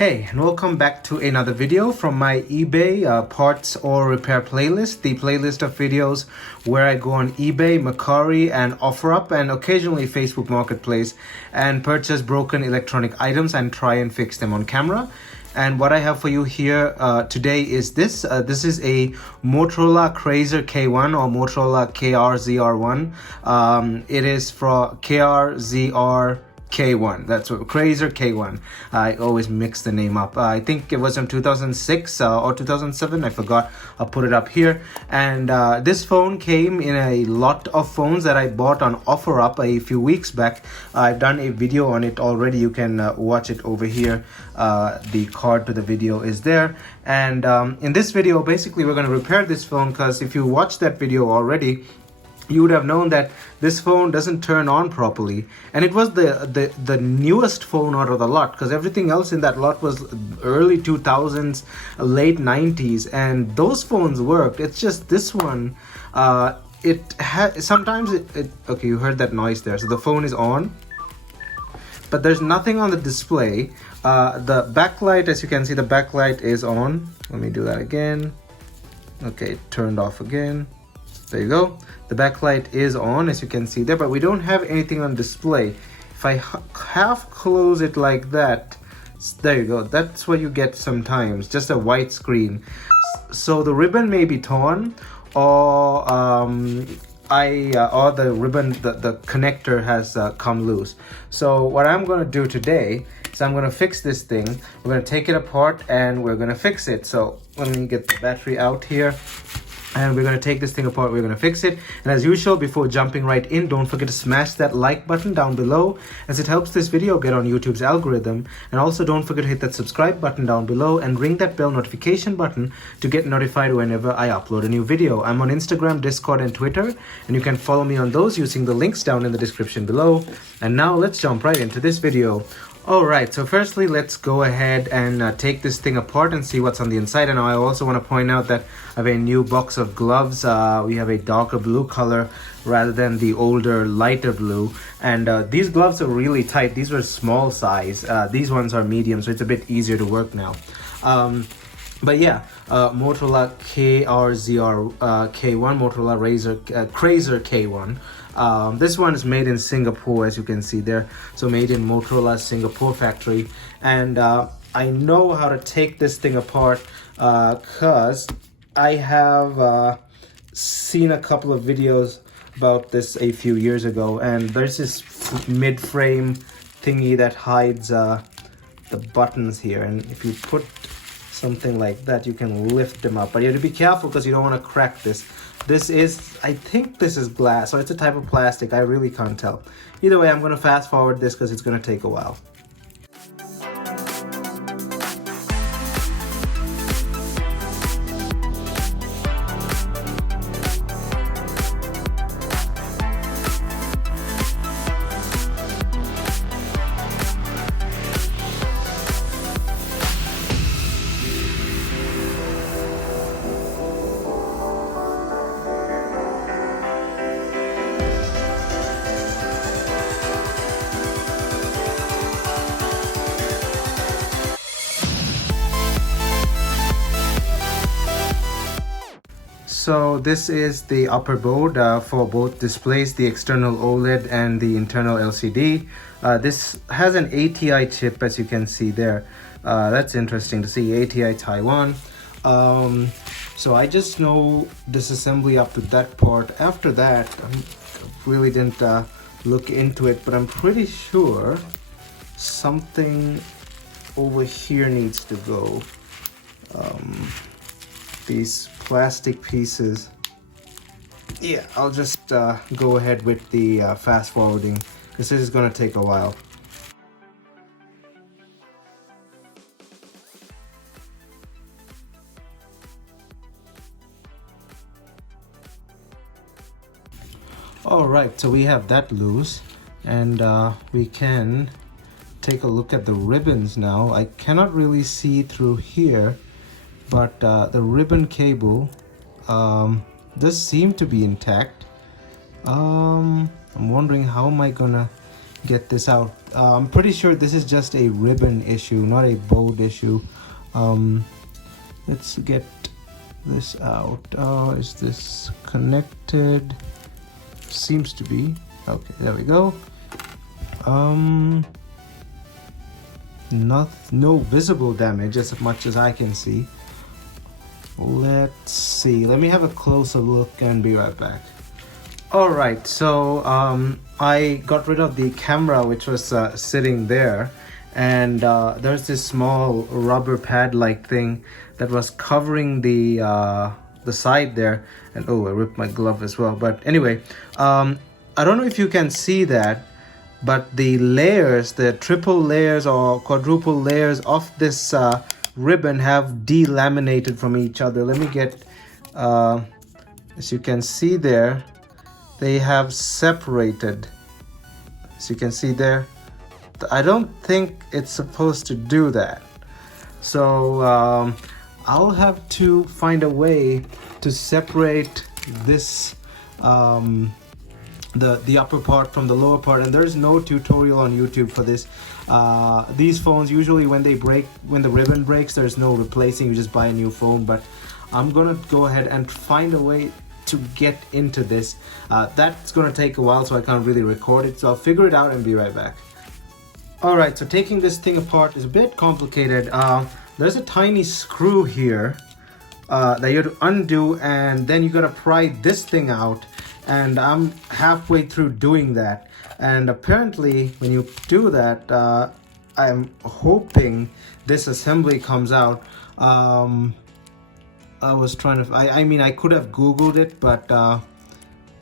Hey, and welcome back to another video from my eBay parts or repair playlist, the playlist of videos where I go on eBay, Mercari, and OfferUp, and occasionally Facebook Marketplace and purchase broken electronic items and try and fix them on camera. And what I have for you here today is this. This is a Motorola KRZR K1 or Motorola KRZR1. It is for KRZR K1. That's what KRZR K1. I always mix the name up. I think it was in 2006 or 2007. I forgot. I'll put it up here. And this phone came in a lot of phones that I bought on OfferUp a few weeks back. I've done a video on it already. You can watch it over here. The card to the video is there. And in this video, basically, we're going to repair this phone because if you watched that video already, you would have known that this phone doesn't turn on properly, and it was the newest phone out of the lot because everything else in that lot was early 2000s, late 90s, and those phones worked. It's just this one, sometimes okay, you heard that noise there. So the phone is on, but there's nothing on the display. The backlight, as you can see, the backlight is on. Let me do that again. Okay, turned off again. There you go. The backlight is on, as you can see there, but we don't have anything on display. If I half close it like that, there you go. That's what you get sometimes, just a white screen. So the ribbon may be torn, or or the ribbon, the connector has come loose. So what I'm going to do today is I'm going to fix this thing. We're going to take it apart and we're going to fix it. So let me get the battery out here. And we're going to take this thing apart, we're going to fix it. And as usual, before jumping right in, don't forget to smash that like button down below, as it helps this video get on YouTube's algorithm. And also don't forget to hit that subscribe button down below and ring that bell notification button to get notified whenever I upload a new video. I'm on Instagram, Discord, and Twitter, and you can follow me on those using the links down in the description below. And now let's jump right into this video. Alright, so firstly, let's go ahead and take this thing apart and see what's on the inside. And I also want to point out that I have a new box of gloves. We have a darker blue color rather than the older, lighter blue. And these gloves are really tight. These were small size. These ones are medium, so it's a bit easier to work now. But yeah, Motorola KRZR K1, Motorola KRZR K1. This one is made in Singapore, as you can see there. So made in Motorola Singapore factory. And I know how to take this thing apart because I have seen a couple of videos about this a few years ago. And there's this mid-frame thingy that hides the buttons here. And if you put something like that, you can lift them up, but you have to be careful because you don't want to crack this. This is, I think this is glass, or it's a type of plastic. I really can't tell. Either way, I'm going to fast forward this because it's going to take a while. So this is the upper board for both displays, the external OLED and the internal LCD. This has an ATI chip, as you can see there. That's interesting to see, ATI Taiwan. So I just know disassembly up to that part. After that, I really didn't look into it, but I'm pretty sure something over here needs to go. These plastic pieces. Yeah, I'll just go ahead with the fast forwarding because this is going to take a while. Alright, so we have that loose, and we can take a look at the ribbons now. I cannot really see through here, but the ribbon cable does seem to be intact. I'm wondering how am I gonna get this out. I'm pretty sure this is just a ribbon issue, not a bolt issue. Let's get this out. Is this connected? Seems to be. Okay, there we go. No visible damage as much as I can see. Let's see. Let me have a closer look and be right back. Alright, so I got rid of the camera which was sitting there, and there's this small rubber pad like thing that was covering the side there, and oh, I ripped my glove as well. But anyway, I don't know if you can see that, but the layers, the triple layers or quadruple layers of this ribbon have delaminated from each other. Let me get, as you can see there, they have separated. As you can see there, I don't think it's supposed to do that. So I'll have to find a way to separate this the upper part from the lower part, and there's no tutorial on YouTube for this. These phones usually when the ribbon breaks, there's no replacing, you just buy a new phone. But I'm gonna go ahead and find a way to get into this. That's gonna take a while, so I can't really record it, so I'll figure it out and be right back. Alright, so taking this thing apart is a bit complicated. There's a tiny screw here that you have to undo, and then you gotta pry this thing out, and I'm halfway through doing that. And apparently when you do that, I'm hoping this assembly comes out. I was trying to, I mean, I could have Googled it, but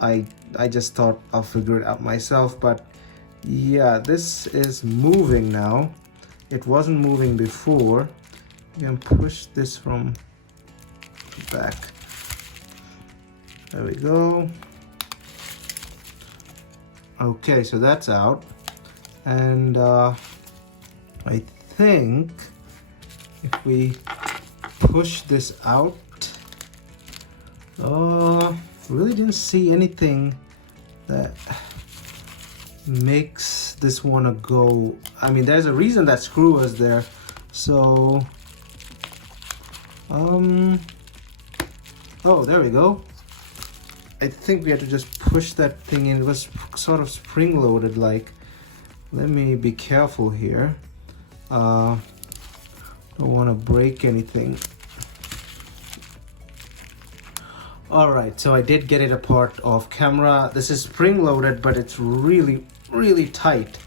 I just thought I'll figure it out myself. But yeah, this is moving now. It wasn't moving before. You can push this from the back. There we go. Okay, so that's out. And I think if we push this out, really didn't see anything that makes this want to go. I mean, there's a reason that screw was there. So oh, there we go. I think we had to just push that thing in. It was sort of spring loaded like. Let me be careful here. Don't want to break anything. Alright, so I did get it apart off camera. This is spring loaded, but it's really tight.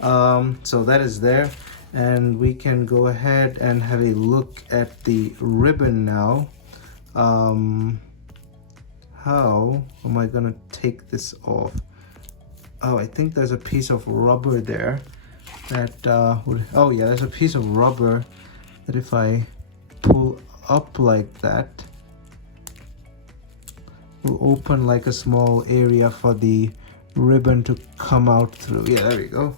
So that is there, and we can go ahead and have a look at the ribbon now. How am I gonna take this off? Oh, I think there's a piece of rubber there that would, oh yeah, there's a piece of rubber that if I pull up like that will open like a small area for the ribbon to come out through. Yeah, there we go.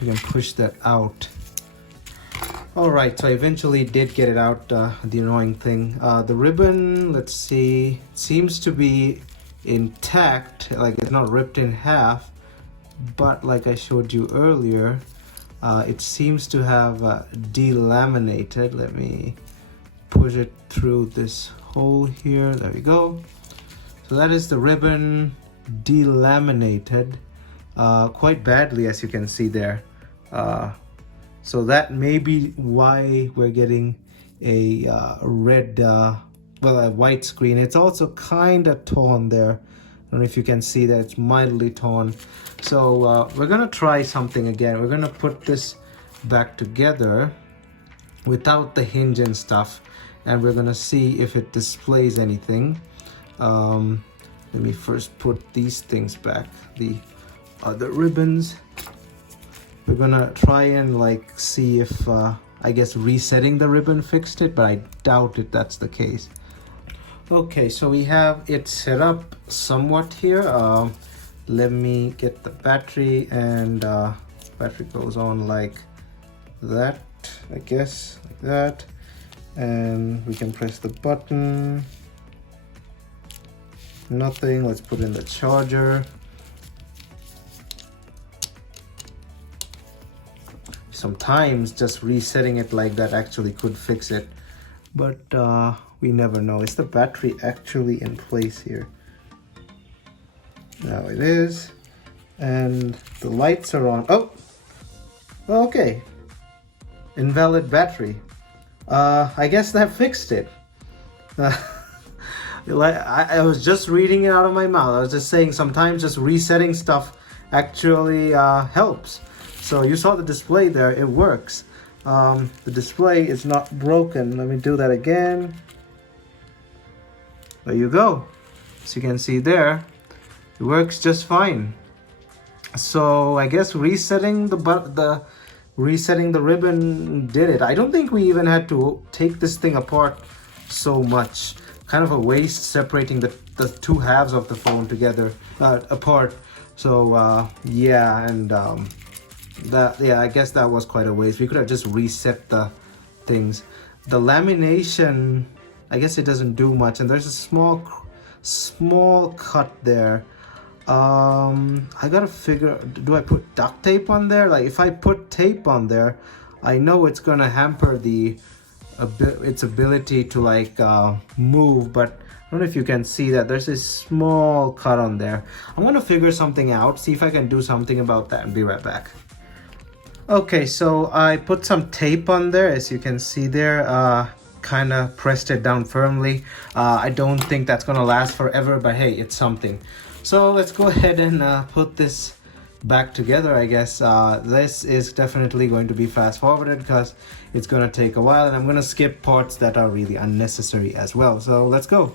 We can push that out. Alright, so I eventually did get it out, the annoying thing. The ribbon, let's see, seems to be intact, like it's not ripped in half, but like I showed you earlier, it seems to have delaminated. Let me push it through this hole here. There we go. So that is the ribbon delaminated quite badly, as you can see there. So that may be why we're getting a red, well, a white screen. It's also kind of torn there. I don't know if you can see that it's mildly torn. So we're gonna try something again. We're gonna put this back together without the hinge and stuff, and we're gonna see if it displays anything. Let me first put these things back, the other ribbons. We're gonna try and like see if I guess resetting the ribbon fixed it, but I doubt it, that's the case. Okay, so we have it set up somewhat here. Let me get the battery, and battery goes on like that, I guess, like that, and we can press the button. Nothing. Let's put in the charger. sometimes just resetting it like that actually could fix it, but we never know. Is the battery actually in place here? Now it is, and the lights are on. Oh, okay, invalid battery. I guess that fixed it. I was just reading it out of my mouth. I was just saying sometimes just resetting stuff actually helps. So you saw the display there, it works. The display is not broken. Let me do that again. There you go. As you can see there, it works just fine. So I guess resetting the ribbon did it. I don't think we even had to take this thing apart so much. Kind of a waste separating the two halves of the phone together apart. So yeah, and I guess that was quite a waste. We could have just reset the things. The lamination, I guess it doesn't do much, and there's a small cut there. I gotta figure, do I put duct tape on there? Like if I put tape on there, I know it's gonna hamper its ability to like move, but I don't know if you can see that there's a small cut on there. I'm gonna figure something out, see if I can do something about that, and be right back. Okay, so I put some tape on there, as you can see there. Kind of pressed it down firmly. I don't think that's gonna last forever, but hey, it's something. So let's go ahead and put this back together, I guess. This is definitely going to be fast forwarded because it's going to take a while, and I'm going to skip parts that are really unnecessary as well. So let's go.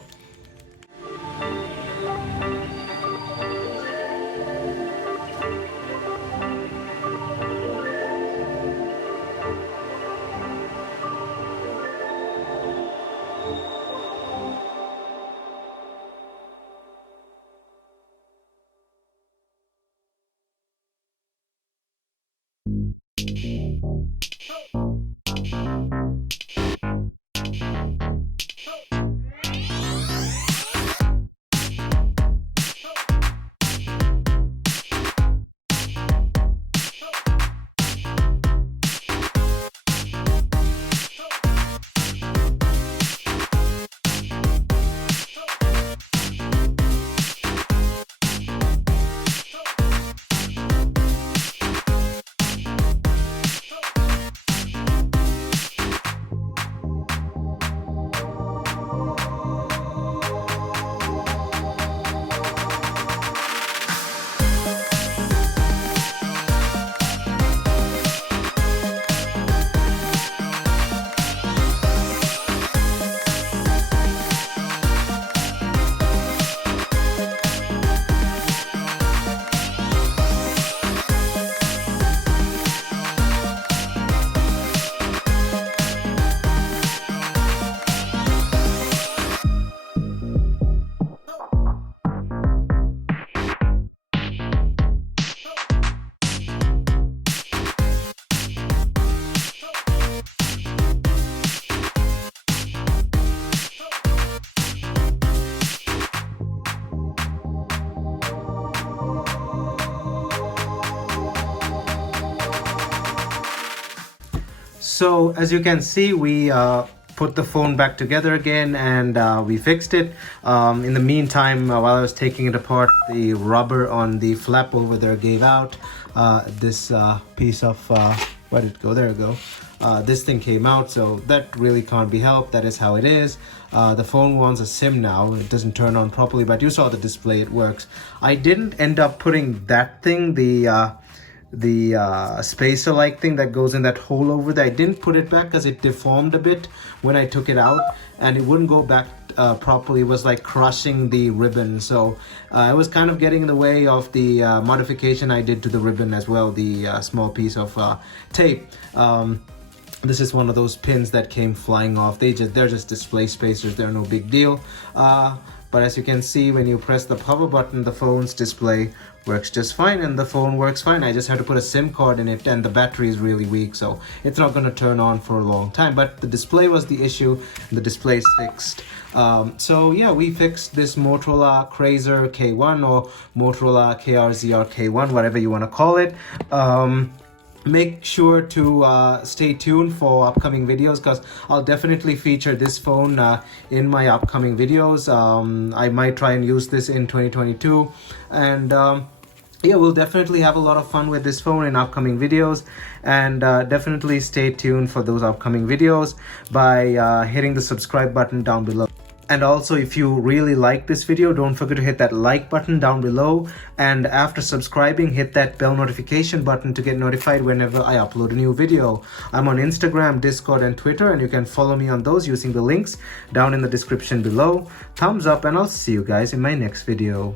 So as you can see, we put the phone back together again, and we fixed it. In the meantime, while I was taking it apart, the rubber on the flap over there gave out. This piece of, where did it go? There it go. This thing came out, so that really can't be helped. That is how it is. The phone wants a SIM now. It doesn't turn on properly, but you saw the display, it works. I didn't end up putting that thing, the spacer like thing that goes in that hole over there. I didn't put it back because it deformed a bit when I took it out, and it wouldn't go back properly. It was like crushing the ribbon, so it was kind of getting in the way of the modification I did to the ribbon as well, the small piece of tape. This is one of those pins that came flying off. They're just display spacers, they're no big deal. But as you can see, when you press the power button, the phone's display works just fine, and the phone works fine. I just had to put a SIM card in it, and the battery is really weak, so it's not going to turn on for a long time. But the display was the issue, and the display is fixed. So yeah, we fixed this Motorola KRZR K1 or Motorola KRZR K1, whatever you want to call it. make sure to stay tuned for upcoming videos, because I'll definitely feature this phone in my upcoming videos. I might try and use this in 2022, and yeah, we'll definitely have a lot of fun with this phone in upcoming videos, and definitely stay tuned for those upcoming videos by hitting the subscribe button down below. And also, if you really like this video, don't forget to hit that like button down below, and after subscribing, hit that bell notification button to get notified whenever I upload a new video. I'm on Instagram, Discord, and Twitter, and you can follow me on those using the links down in the description below. Thumbs up, and I'll see you guys in my next video.